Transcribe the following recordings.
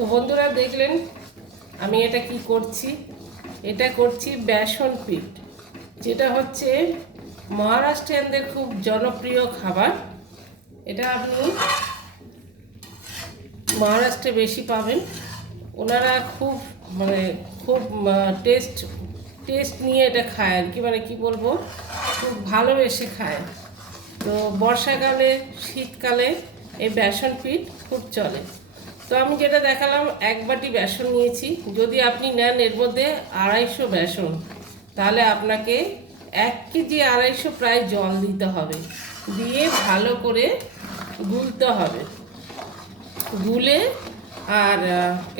তো বন্ধুরা দেখলেন আমি এটা কি করছি। এটা করছি বেসন পিঠ, যেটা হচ্ছে মহারাষ্ট্রিয়ানদের খুব জনপ্রিয় খাবার। এটা আপনি মহারাষ্ট্রে বেশি পাবেন। ওনারা খুব খুব টেস্ট টেস্ট নিয়ে এটা খায় আর কি, কি বলবো, খুব ভালোবেসে খায়। তো বর্ষাকালে শীতকালে এই বেসন পিঠ খুব চলে। তো আমি যেটা দেখালাম, এক বাটি বেসন নিয়েছি। যদি আপনি নেন এর মধ্যে 250 বেসন, তাহলে আপনাকে 1 কেজি 250 প্রায় জল দিতে হবে, দিয়ে ভালো করে গুলতে হবে। গুলে আর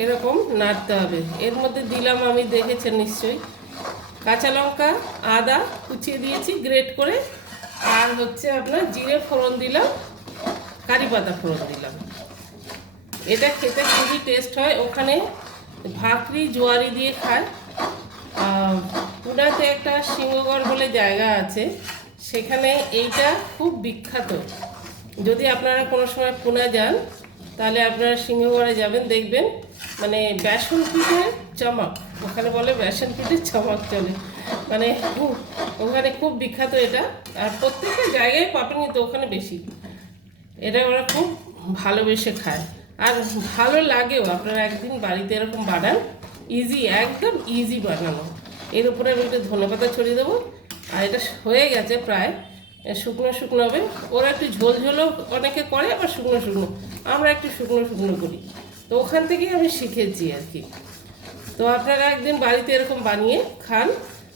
এরকম নাড়তে হবে। এর মধ্যে দিলাম, আমি দেখেছেন নিশ্চয়ই, কাঁচা লঙ্কা, আদা কুচিয়ে দিয়েছি গ্রেট করে, আর হচ্ছে আপনার জিরে ফোড়ন দিলাম, কারি পাতা ফোড়ন দিলাম। এটা খেতে খুবই টেস্ট হয়। ওখানে ভাকরি জোয়ারি দিয়ে খায়। পুনাতে একটা সিংহগড় বলে জায়গা আছে, সেখানে এইটা খুব বিখ্যাত। যদি আপনারা কোনো সময় পুনা যান, তাহলে আপনারা সিংহগড়ে যাবেন, দেখবেন বেসন পিঠের চমক, ওখানে বলে বেসন পিঠের চমক চলে। ওখানে খুব বিখ্যাত এটা। আর প্রত্যেকটা জায়গায় পাবেনি, তো ওখানে বেশি এটা ওরা খুব ভালোবেসে খায় আর ভালো লাগেও। আপনারা একদিন বাড়িতে এরকম বানান, ইজি, একদম ইজি বানানো। এর উপরে আমি একটু ধনেপাতা ছড়িয়ে দেবো। আর এটা হয়ে গেছে প্রায়, শুকনো শুকনো হবে। ওরা একটু ঝোল ঝোলও অনেকে করে, আবার শুকনো শুকনো, আমরা একটু শুকনো শুকনো করি। তো ওখান থেকেই আমি শিখেছি আর কি। তো আপনারা একদিন বাড়িতে এরকম বানিয়ে খান,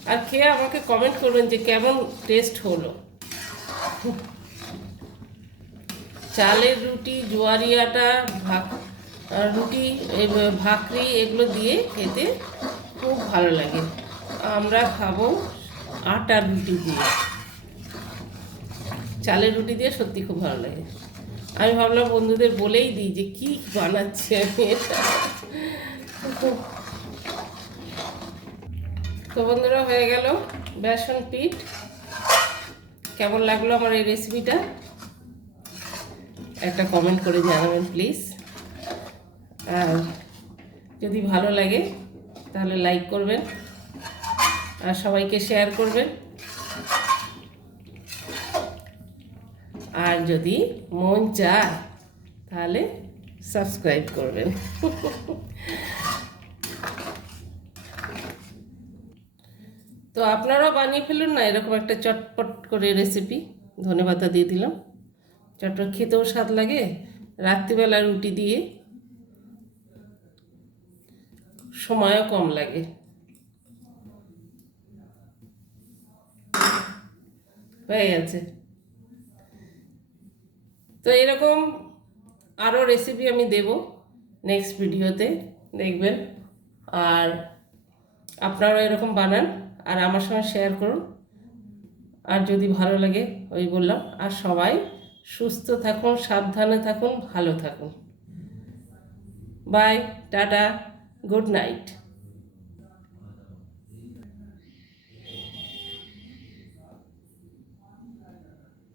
আর খেয়ে আমাকে কমেন্ট করবেন যে কেমন টেস্ট হলো। চালের রুটি, জোয়ারি আটা, রুটি, ভাকরি, এগুলো দিয়ে খেতে খুব ভালো লাগে। আমরা খাবো আটার রুটি দিয়ে। চালের রুটি দিয়ে সত্যি খুব ভালো লাগে। আমি ভাবলাম বন্ধুদের বলেই দিই যে কি বানাচ্ছি আমি এটা। তো বন্ধুরা, হয়ে গেল বেসন পিঠ। কেমন লাগলো আমার এই রেসিপিটা একটা কমেন্ট করে জানাবেন প্লিজ। আর যদি ভালো লাগে তাহলে লাইক করবেন আর সবাইকে শেয়ার করবেন। আর যদি মন চায় তাহলে সাবস্ক্রাইব করবেন। তো আপনারাও বানিয়ে ফেলুন না এরকম একটা চটপট করে রেসিপি। ধনেপাতা দিয়ে দিলাম, চটপট খেতেও স্বাদ লাগে। রাত্রিবেলা রুটি দিয়ে সময়ও কম লাগে। হয়ে গেছে। তো এরকম আরও রেসিপি আমি দেব নেক্সট ভিডিওতে, দেখবেন। আর আপনারাও এরকম বানান আর আমার সঙ্গে শেয়ার করুন। আর যদি ভালো লাগে, ওই বললাম। আর সবাই সুস্থ থাকুন, সাবধানে থাকুন, ভালো থাকুন। Bye, tata, good night.